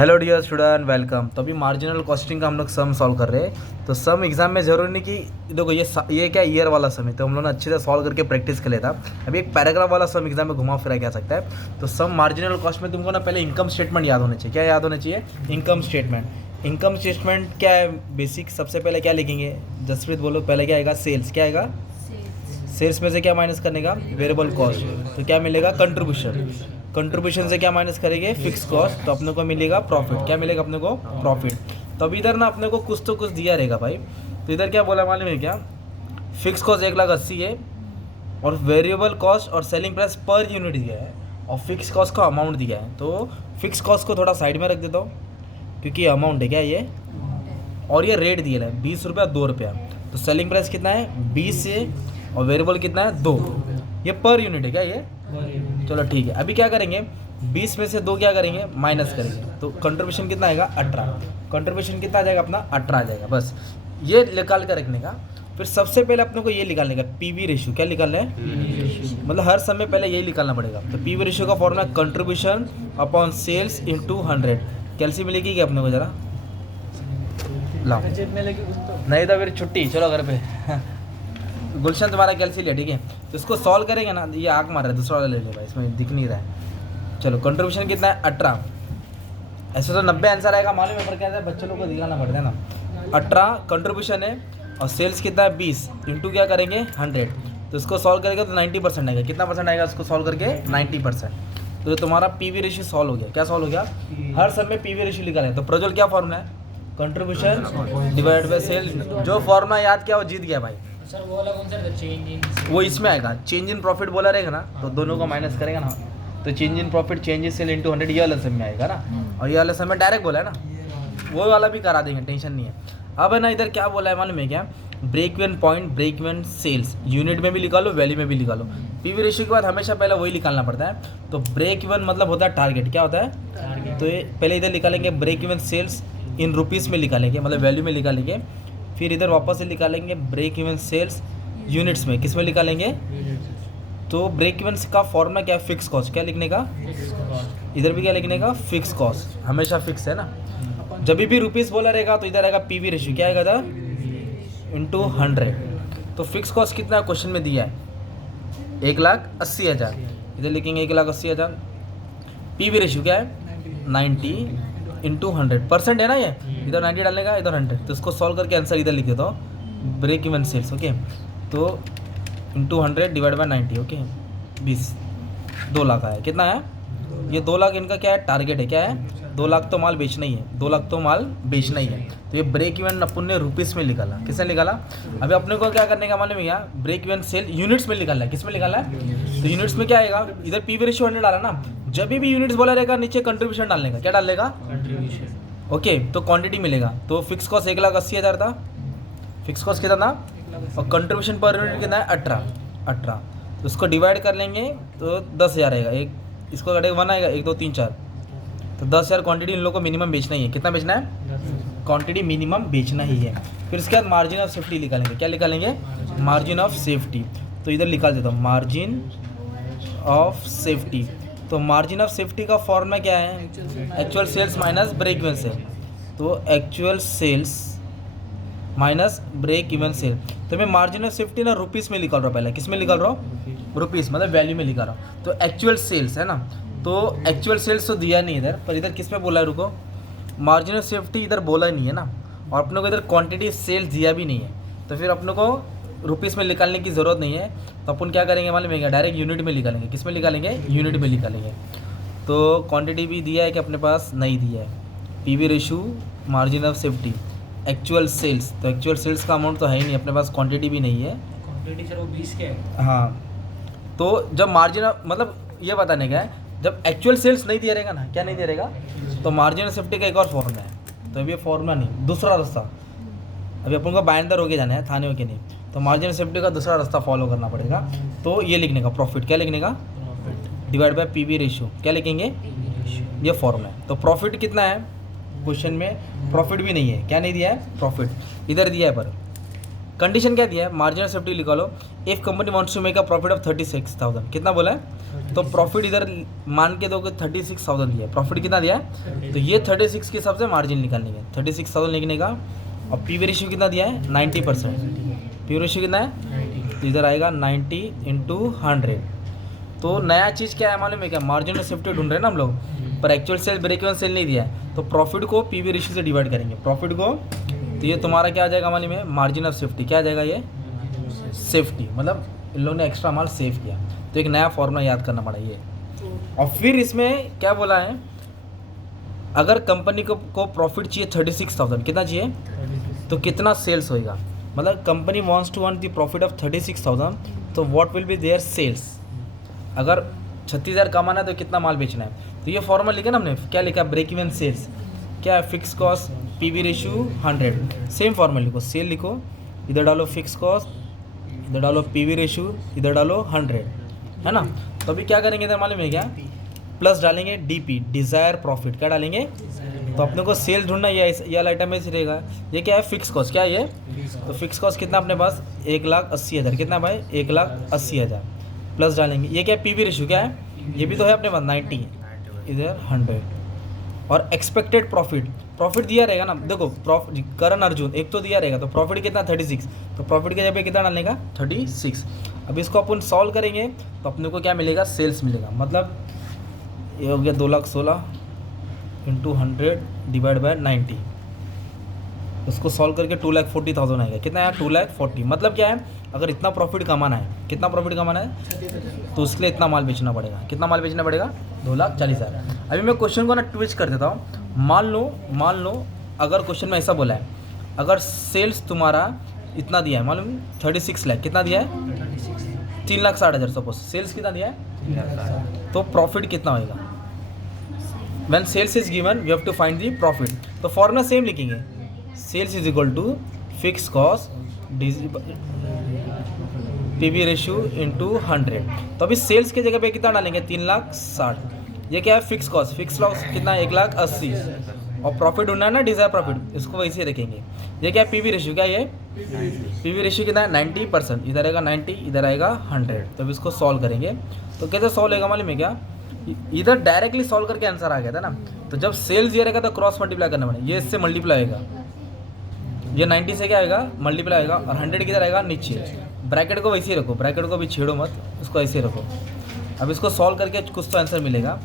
Hello dear student, welcome. तो अभी marginal costing का हम लोग सम सॉल्व कर रहे हैं। तो सम एग्जाम में जरूरी नहीं कि देखो ये क्या ईयर वाला सम है, तो हम लोग ने अच्छे से सॉल्व करके प्रैक्टिस कर लेता। अभी एक पैराग्राफ वाला सम एग्जाम में घुमा फिरा के आ सकता है। तो सम मार्जिनल कॉस्ट में तुमको ना पहले इनकम स्टेटमेंट याद होना चाहिए। क्या याद होना चाहिए? Income statement. इनकम स्टेटमेंट क्या है? बेसिक सबसे पहले क्या लिखेंगे? जसप्रीत बोलो, पहले क्या आएगा? सेल्स। क्या आएगा? सेल्स में से क्या माइनस करने का? Variable cost. तो क्या मिलेगा? कंट्रीब्यूशन। कंट्रीब्यूशन से क्या माइनस करेंगे? Fix cost. तो अपने को मिलेगा प्रॉफिट। क्या मिलेगा अपने को? प्रॉफिट। तो अब इधर ना अपने को कुछ तो कुछ दिया रहेगा भाई। तो इधर क्या बोला मालूम है क्या? फिक्स कॉस्ट 1,80,000 है और वेरिएबल कॉस्ट और सेलिंग प्राइस पर यूनिट दिया है और फिक्स कॉस्ट का अमाउंट दिया है। तो फिक्स कॉस्ट को थोड़ा साइड में रख देता हूँ क्योंकि अमाउंट है क्या ये, और ये रेट दिया है 20 रुपया 2 रुपया। तो सेलिंग प्राइस कितना है? 20 से, और वेरिएबल कितना है? 2। ये पर यूनिट है क्या ये? चलो ठीक है। अभी क्या करेंगे? 20 में से 2 क्या करेंगे? माइनस करेंगे। तो कंट्रीब्यूशन कितना आएगा? 18। कंट्रीब्यूशन कितना आ जाएगा अपना? 18 आ जाएगा। बस ये निकाल कर रखने का। फिर सबसे पहले अपने को ये निकालने का पीवी रेशियो। क्या निकालना है? मतलब हर समय पहले यही निकालना पड़ेगा। तो पीवी रेशियो का formula contribution upon sales into 100। कैल्सी मिलेगी क्या अपने को? जरा लाओ, नहीं तो फिर छुट्टी, चलो घर पे। गुलशन तुम्हारा कैल्सी लिया, ठीक है। तो इसको सॉल्व करेंगे ना, ये आग मार रहा है, दूसरा वाला ले ले भाई, इसमें दिख नहीं रहा है। चलो कंट्रीब्यूशन कितना है? 18। ऐसे तो 90 आंसर आएगा मालूम है, पर क्या है बच्चों लोग को दिखाना पड़ता है ना। 18 कंट्रीब्यूशन है और सेल्स कितना है? 20 इंटू क्या करेंगे? 100। तो इसको सॉल्व करेंगे तो 90% आएगा। कितना परसेंट आएगा इसको सॉल्व करके? 90%। तो तुम्हारा पीवी रेशियो सॉल्व हो गया। क्या सॉल्व हो गया? हर समय पीवी रेशियो निकालें। तो प्रज्वल क्या फॉर्मूला है? Contribution divide by sale. जो फॉर्मूला याद किया वो जीत गया भाई। सर वो वाला कौन सा था? चेंज इन, वो इसमें आएगा। चेंज इन प्रॉफिट बोला रहेगा ना, तो दोनों को माइनस करेगा ना। तो change in profit change in sale into 100 ये वाला सम में आएगा ना। और ये वाला सम में डायरेक्ट बोला है ना, वो वाला भी करा देंगे, टेंशन नहीं है। अब है ना, इधर क्या बोला है मालूम है क्या? Break even point, break even sales, unit में भी निकालो, वैल्यू में भी निकालो। पीवी रेशियो के बाद हमेशा पहले वही निकालना पड़ता है। तो ब्रेक इवन मतलब होता है टारगेट। क्या होता है? तो ये पहले इधर निकालेंगे break even sales in rupees में निकालेंगे, मतलब वैल्यू में निकालेंगे। फिर इधर वापस से निकालेंगे ब्रेक इवन सेल्स यूनिट्स में। किस में निकालेंगे? तो ब्रेक इवन का फॉर्मूला क्या है? Fix cost. क्या लिखने का? इधर भी क्या लिखने का? Fix cost. हमेशा फिक्स है ना। जब भी रुपीज़ बोला रहेगा तो इधर आएगा पीवी रेशियो। क्या आएगा था? इंटू 100। तो फिक्स कॉस्ट कितना है क्वेश्चन में दिया है? 1,80,000। इधर लिखेंगे 1,80,000। पीवी रेशियो क्या है? 90 इंटू 100। परसेंट है ना ये, इधर 90 डालने का, इधर 100। तो इसको सॉल्व करके आंसर इधर लिख देता हूँ, ब्रेक इवन सेल्स। ओके, तो into 100 divide by 90। Okay, 20, 2 lakh आया। कितना है ये? 2 लाख इनका क्या है? टारगेट है। क्या है? 2 लाख तो माल बेचना ही है। 2 लाख तो माल बेचना ही है। तो ये ब्रेक इवन अपन ने रुपीज़ में निकाला। किसने निकाला? अभी अपने को क्या करने का मालूम है क्या? ब्रेक इवन सेल यूनिट्स में निकालना है। किस में निकालना है? तो यूनिट्स में क्या आएगा? इधर पीवी रेशियो 100 डाला ना, जब भी यूनिट्स बोला रहेगा नीचे कंट्रीब्यूशन डालने का। क्या डालेगा? कंट्रीब्यूशन। ओके, तो क्वांटिटी मिलेगा। तो फिक्स कॉस्ट 1,80,000 था। फिक्स कॉस्ट कितना था? और कंट्रीब्यूशन पर यूनिट कितना है? 18। तो उसको डिवाइड कर लेंगे तो 10,000 आएगा। एक इसको कटेगा 1 आएगा, 1 2 3 4। तो 10,000 क्वांटिटी इन लोगों को मिनिमम बेचना ही है। कितना बेचना है? क्वांटिटी मिनिमम बेचना ही है। फिर उसके बाद मार्जिन ऑफ सेफ्टी निकालेंगे। क्या निकालेंगे? Margin of safety. तो इधर निकाल देता हूँ मार्जिन ऑफ सेफ्टी। तो मार्जिन ऑफ सेफ्टी का फॉर्मूला क्या है? Actual sales minus break even sale. तो actual sales minus break even sale. तो मैं मार्जिन ऑफ सेफ्टी ना रुपीज़ में निकाल रहा हूँ। पहले किस में निकाल रहा हूँ? रुपीज़, मतलब वैल्यू में निकाल रहा हूँ। तो एक्चुअल सेल्स है ना, तो एक्चुअल सेल्स तो दिया नहीं इधर, पर इधर किस में बोला है? रुको, मार्जिन ऑफ सेफ्टी इधर बोला ही नहीं है ना, और अपने को इधर क्वांटिटी सेल्स दिया भी नहीं है। तो फिर अपने को रुपीज़ में निकालने की ज़रूरत नहीं है। तो अपन क्या करेंगे मालूम है क्या? डायरेक्ट यूनिट में निकालेंगे। किस में निकालेंगे? यूनिट में निकालेंगे। तो क्वांटिटी भी दिया है कि अपने पास? नहीं दिया है। PV ratio, margin of safety, actual sales. तो एक्चुअल सेल्स का अमाउंट तो है ही नहीं अपने पास, क्वांटिटी भी नहीं है। क्वांटिटी सर वो 20 के है। हाँ, तो जब मार्जिन मतलब ये बताने का है, जब एक्चुअल सेल्स नहीं दिया रहेगा ना, क्या नहीं दिया रहेगा, तो मार्जिन ऑफ सेफ्टी का एक और फॉर्मूला है। तो अभी ये फॉर्मूला नहीं, दूसरा रास्ता। अभी अपन को बाइंदर होके जाना है, थाने होके नहीं। तो मार्जिन ऑफ सेफ्टी का दूसरा रास्ता फॉलो करना पड़ेगा। तो ये लिखने का प्रॉफिट। क्या लिखने का? Profit divide by PV ratio. क्या लिखेंगे? ये फॉर्मूला है। तो प्रॉफिट कितना है क्वेश्चन में? प्रॉफिट भी नहीं है। क्या नहीं दिया है? प्रॉफिट इधर दिया है, पर कंडीशन क्या दिया है, मार्जिनल सेफ्टी लिखा लो, if company wants to make a profit of 36,000, कितना बोला है, तो प्रॉफिट इधर मान के दो कि 36,000 दिया है, प्रॉफिट कितना दिया है, तो ये 36 के हिसाब से मार्जिन निकालने का, 36,000 लिखने का। और पीवी रेशियो कितना दिया है, 90%, पीवी रेशियो कितना है, इधर आएगा 90 × 100। तो नया चीज़ क्या है मालूम है क्या, मार्जिनल सेफ्टी ढूंढ रहे हैं ना हम लोग, पर actual sale break even sale नहीं दिया है, तो प्रॉफिट को पीवी रेशियो से डिवाइड करेंगे, प्रॉफिट को, तो ये तुम्हारा क्या आ जाएगा मालूम है, मार्जिन ऑफ सेफ्टी, क्या आ जाएगा ये, सेफ्टी, मतलब इन लोगों ने एक्स्ट्रा माल सेव किया। तो एक नया फॉर्मूला याद करना पड़ा ये। और फिर इसमें क्या बोला है, अगर कंपनी को प्रॉफिट चाहिए 36,000, कितना चाहिए, तो कितना सेल्स होएगा, मतलब company wants to earn the profit of 36,000, तो what will be their sales, अगर 36,000 कमाना है तो कितना माल बेचना है, तो ये फॉर्मूला लिखा ना हमने, क्या लिखा, ब्रेक इवन सेल्स, क्या है, fix cost PV ratio 100, same formula लिखो, सेल लिखो, इधर डालो फिक्स कॉस्ट, इधर डालो पीवी रेशियो, इधर डालो 100, है ना। तो अभी क्या करेंगे इधर मालूम है क्या, प्लस डालेंगे डीपी, डिज़ायर प्रॉफिट, क्या डालेंगे, तो अपने को सेल ढूंढना, ये आइटम में से रहेगा, ये क्या है, फिक्स कॉस्ट, क्या है ये, तो फिक्स कॉस्ट कितना अपने पास, 1,80,000, कितना भाई, 1,80,000, प्लस डालेंगे, ये क्या है, पीवी रेशियो क्या है, ये भी तो है अपने पास 90, इधर 100, और एक्सपेक्टेड प्रॉफिट दिया रहेगा ना, देखो करण अर्जुन एक तो दिया रहेगा, तो प्रॉफिट कितना 36, तो प्रॉफिट के जगह पे कितना डालने का 36। अब इसको अपन सॉल्व करेंगे तो अपने को क्या मिलेगा, सेल्स मिलेगा, मतलब ये हो गया 2,16,000 × 100 डिवाइड बाय 90, इसको सॉल्व करके 2,40,000 आएगा, कितना है 2,40,000, मतलब क्या है, अगर इतना प्रॉफिट कमाना है, कितना प्रॉफिट कमाना है, तो उसके लिए इतना माल बेचना पड़ेगा, कितना माल बेचना पड़ेगा, 2,40,000। अभी मैं क्वेश्चन को ना ट्विस्ट कर देता हूँ, मान लो अगर क्वेश्चन में ऐसा बोला है, अगर सेल्स तुम्हारा इतना दिया है, मालूम 36 लाख, कितना दिया है, 3,60,000, सपोज सेल्स कितना दिया है, तो प्रॉफिट कितना होएगा, when sales is given we have to find the profit, तो फॉर्मूला सेम लिखेंगे, sales is equal to fix cost PV ratio × 100, तो अभी सेल्स की जगह पे कितना डालेंगे, 3,60,000, ये क्या है, फिक्स कॉस्ट कितना है, 1,80,000, और प्रॉफिट ढूंढना है ना, डिजायर प्रॉफिट, इसको वैसे ही रखेंगे। ये क्या है, पीवी रेशियो, क्या ये पीवी रेशियो कितना है, 90%, इधर आएगा 90, इधर आएगा 100, तो अब इसको सॉल्व करेंगे, तो कैसे सॉल्व होगा मालूम है क्या, इधर डायरेक्टली सॉल्व करके आंसर आ गया था ना, तो जब सेल्स ये रहेगा तो क्रॉस मल्टीप्लाई करना पड़ेगा, ये इससे मल्टीप्लाई होगा, ये 90 से क्या आएगा, मल्टीप्लाई आएगा, और 100 किधर आएगा, नीचे, ब्रैकेट को वैसे ही रखो, ब्रैकेट को भी छेड़ो मत, इसको ऐसे ही रखो। अब इसको सॉल्व करके कुछ तो आंसर मिलेगा,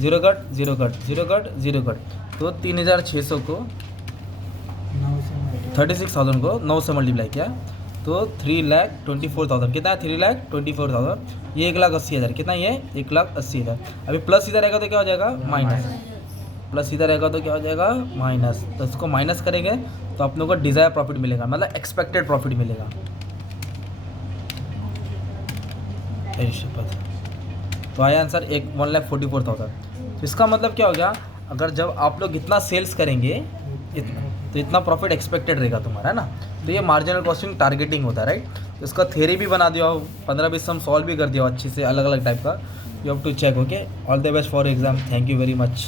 0 कट 0 कट 0 कट 0 कट, तो 3,600 को 36,000 को 9 से मल्टीप्लाई किया, तो 3,24,000, कितना है, 3,24,000, ये 1,80,000, कितना ये 1,80,000। अभी प्लस इधर आएगा तो क्या हो जाएगा, माइनस, प्लस इधर आएगा तो क्या हो जाएगा, माइनस, तो इसको माइनस करेंगे तो अपने को डिज़ायर प्रॉफिट मिलेगा, मतलब एक्सपेक्टेड प्रॉफिट मिलेगा। तो आया आंसर 1,44,000। तो इसका मतलब क्या हो गया, अगर जब आप लोग इतना सेल्स करेंगे तो इतना प्रॉफिट एक्सपेक्टेड रहेगा तुम्हारा, है ना। तो ये मार्जिनल कॉस्टिंग टारगेटिंग होता है, राइट। तो इसका थ्योरी भी बना दिया हो, 15-20 सम सॉल्व भी कर दिया हो अच्छे से, अलग अलग टाइप का। You have to check, okay. All the best for exam, thank you very much.